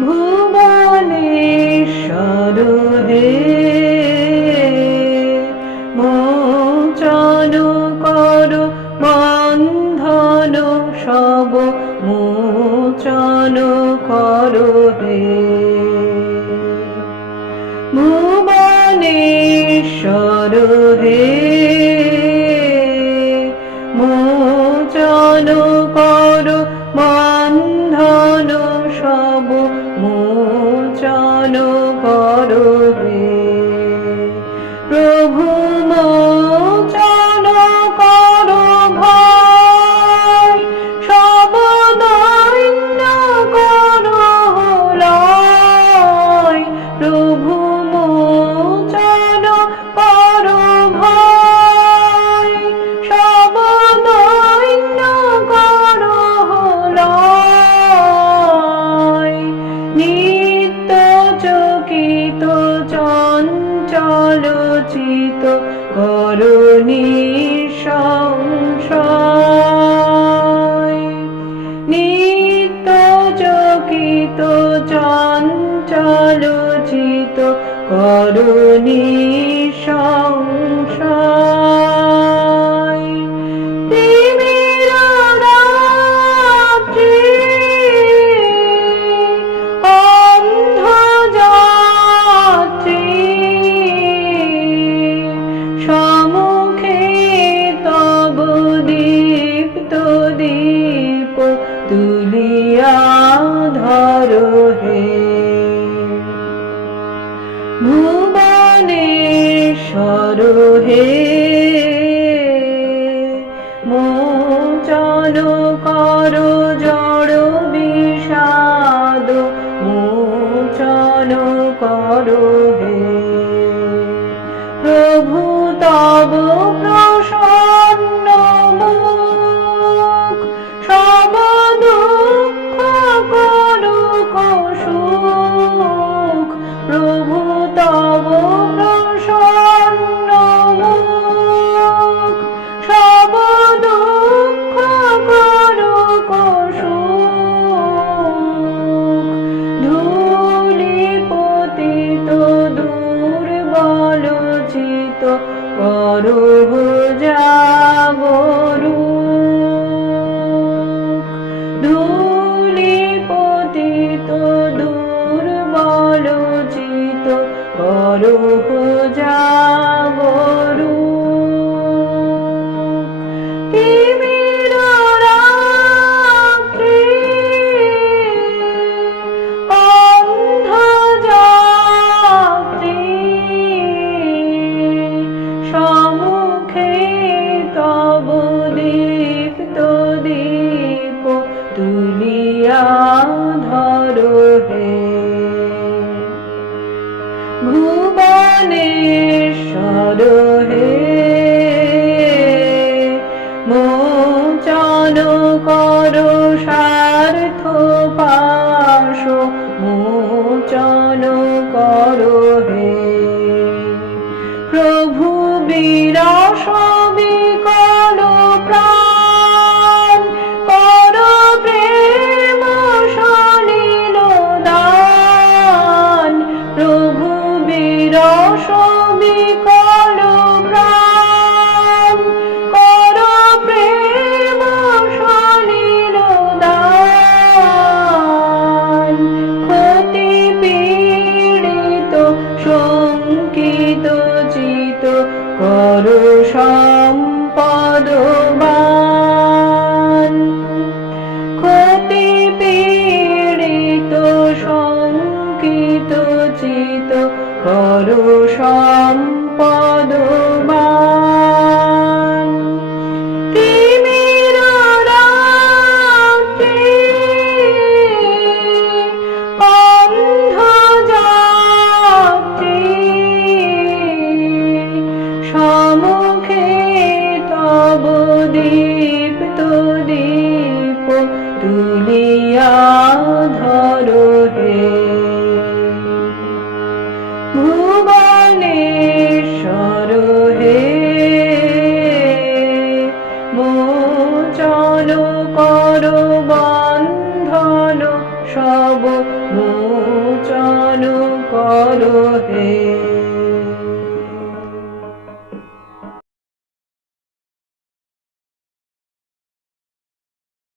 ভুবনেশ্বর হে। মোচন কর বন্ধন সব মোচন কর হে। ভুবনেশ্বর হে। মোচন কর বন্ধন সব চিত করুণী সংশয়। নিত্য চকিত চঞ্চল চিত করুণী সংশয়। ভুবনেশ্বর হে মোচন কর জড় বিষাদ মোচন কর হে। প্রভু তব করুহ সম্মুখে তব দীপ্ত দীপ তুলিয়া ধর হে। ভুবনেশ্বর হে মোচন কর কর সম্পদ ক্ষতি পীড়িত সংকিত চিত করু সম্পদবান লইয়া ধরো হে। ভুবনেশ্বর হে। মোচন কর বন্ধন সব মোচন করো হে।